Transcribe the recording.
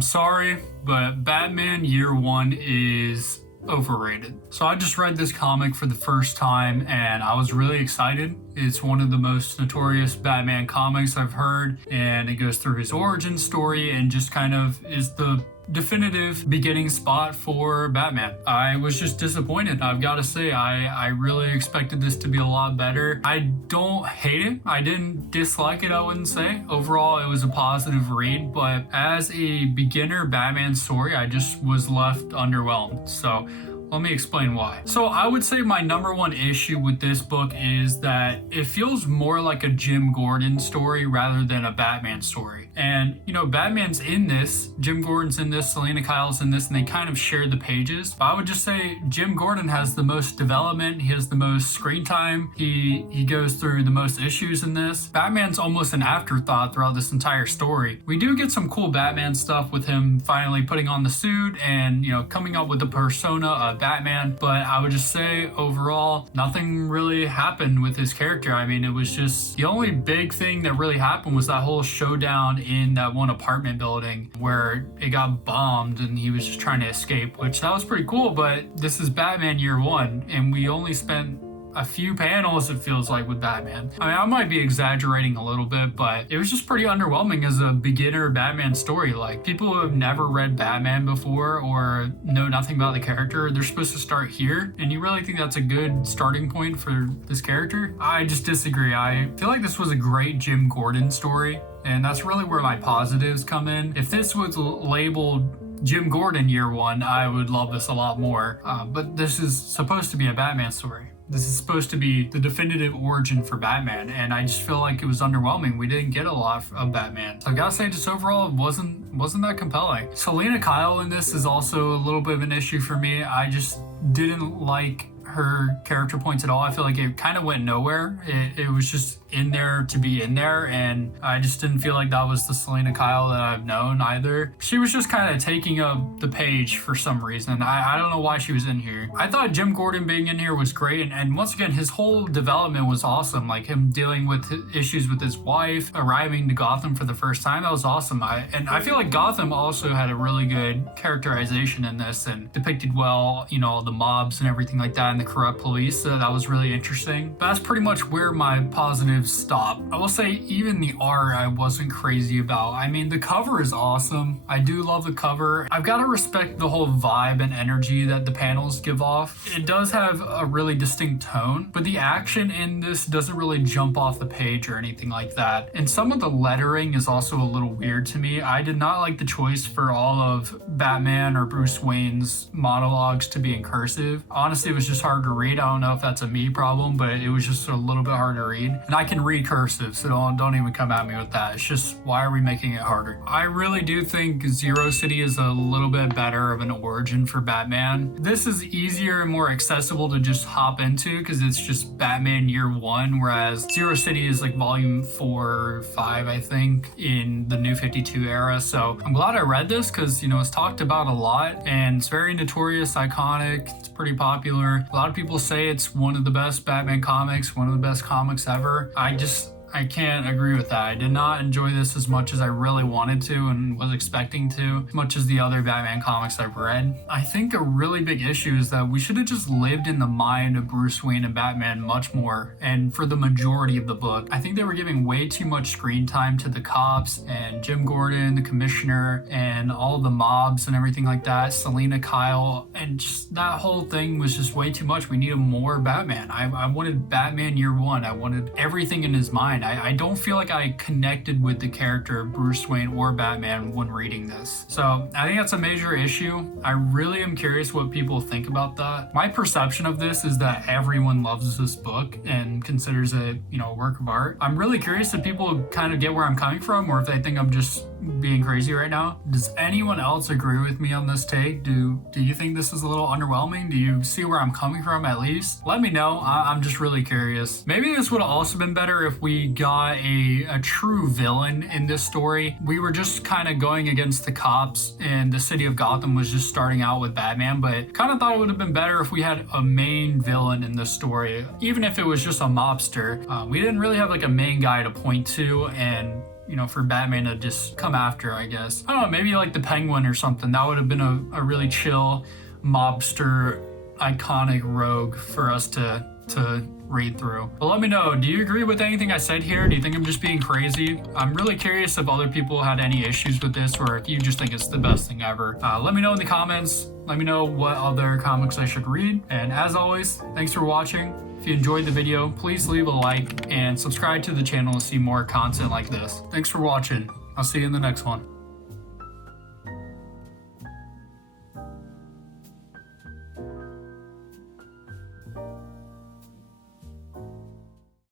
I'm sorry, but Batman Year One is overrated. So I just read this comic for the first time and I was really excited. It's one of the most notorious Batman comics I've heard, and it goes through his origin story and just kind of is the definitive beginning spot for Batman. I was just disappointed. I've got to say, I really expected this to be a lot better. I don't hate it. I didn't dislike it, I wouldn't say. Overall, it was a positive read, but as a beginner Batman story, I just was left underwhelmed. So let me explain why. So I would say my number one issue with this book is that it feels more like a Jim Gordon story rather than a Batman story. And, you know, Batman's in this, Jim Gordon's in this, Selena Kyle's in this, and they kind of share the pages. But I would just say Jim Gordon has the most development, he has the most screen time, he goes through the most issues in this. Batman's almost an afterthought throughout this entire story. We do get some cool Batman stuff with him finally putting on the suit and, you know, coming up with the persona of Batman, but I would just say overall nothing really happened with his character. I mean, it was just the only big thing that really happened was that whole showdown in that one apartment building where it got bombed and he was just trying to escape, which that was pretty cool. But this is Batman Year One and we only spent a few panels, it feels like, with Batman. I mean, I might be exaggerating a little bit, but it was just pretty underwhelming as a beginner Batman story. Like, people who have never read Batman before or know nothing about the character, they're supposed to start here, and you really think that's a good starting point for this character? I just disagree. I feel like this was a great Jim Gordon story, and that's really where my positives come in. If this was labeled Jim Gordon Year One, I would love this a lot more, but this is supposed to be a Batman story. This is supposed to be the definitive origin for Batman, and I just feel like it was underwhelming. We didn't get a lot of Batman. So I gotta say, just overall, it wasn't that compelling. Selena Kyle in this is also a little bit of an issue for me. I just didn't like her character points at all. I feel like it kind of went nowhere. It was just in there to be in there, and I just didn't feel like that was the Selena Kyle that I've known either. She was just kind of taking up the page for some reason. I don't know why she was in here. I thought Jim Gordon being in here was great, and once again, his whole development was awesome. Like him dealing with issues with his wife, arriving to Gotham for the first time, that was awesome. And I feel like Gotham also had a really good characterization in this and depicted well, you know, the mobs and everything like that, and the corrupt police. So that was really interesting. But that's pretty much where my positives stop. I will say even the art I wasn't crazy about. I mean, the cover is awesome. I do love the cover. I've got to respect the whole vibe and energy that the panels give off. It does have a really distinct tone, but the action in this doesn't really jump off the page or anything like that. And some of the lettering is also a little weird to me. I did not like the choice for all of Batman or Bruce Wayne's monologues to be in cursive. Honestly, it was just hard to read. I don't know if that's a me problem, but it was just a little bit hard to read. And I can read cursive, so don't even come at me with that. It's just, why are we making it harder? I really do think Zero City is a little bit better of an origin for Batman. This is easier and more accessible to just hop into because it's just Batman Year One, whereas Zero City is like volume 4 or 5, I think, in the New 52 era. So I'm glad I read this because, you know, it's talked about a lot and it's very notorious, iconic, it's pretty popular. A lot of people say it's one of the best Batman comics, one of the best comics ever. I can't agree with that. I did not enjoy this as much as I really wanted to and was expecting to, as much as the other Batman comics I've read. I think a really big issue is that we should have just lived in the mind of Bruce Wayne and Batman much more, and for the majority of the book. I think they were giving way too much screen time to the cops and Jim Gordon, the commissioner, and all the mobs and everything like that, Selena Kyle, and just that whole thing was just way too much. We needed more Batman. I wanted Batman Year One. I wanted everything in his mind. I don't feel like I connected with the character of Bruce Wayne or Batman when reading this. So I think that's a major issue. I really am curious what people think about that. My perception of this is that everyone loves this book and considers it, you know, a work of art. I'm really curious if people kind of get where I'm coming from or if they think I'm just being crazy right now. Does anyone else agree with me on this take? Do you think this is a little underwhelming? Do you see where I'm coming from at least? Let me know. I'm just really curious. Maybe this would have also been better if we got a true villain in this story. We were just kind of going against the cops and the city of Gotham was just starting out with Batman, but kind of thought it would have been better if we had a main villain in this story, even if it was just a mobster. We didn't really have like a main guy to point to, and you know, for Batman to just come after, I guess. I don't know, maybe like the Penguin or something. That would have been a really chill mobster iconic rogue for us to read through. But let me know, do you agree with anything I said here? Do you think I'm just being crazy? I'm really curious if other people had any issues with this or if you just think it's the best thing ever. Let me know in the comments. Let me know what other comics I should read. And as always, thanks for watching. If you enjoyed the video, please leave a like and subscribe to the channel to see more content like this. Thanks for watching. I'll see you in the next one.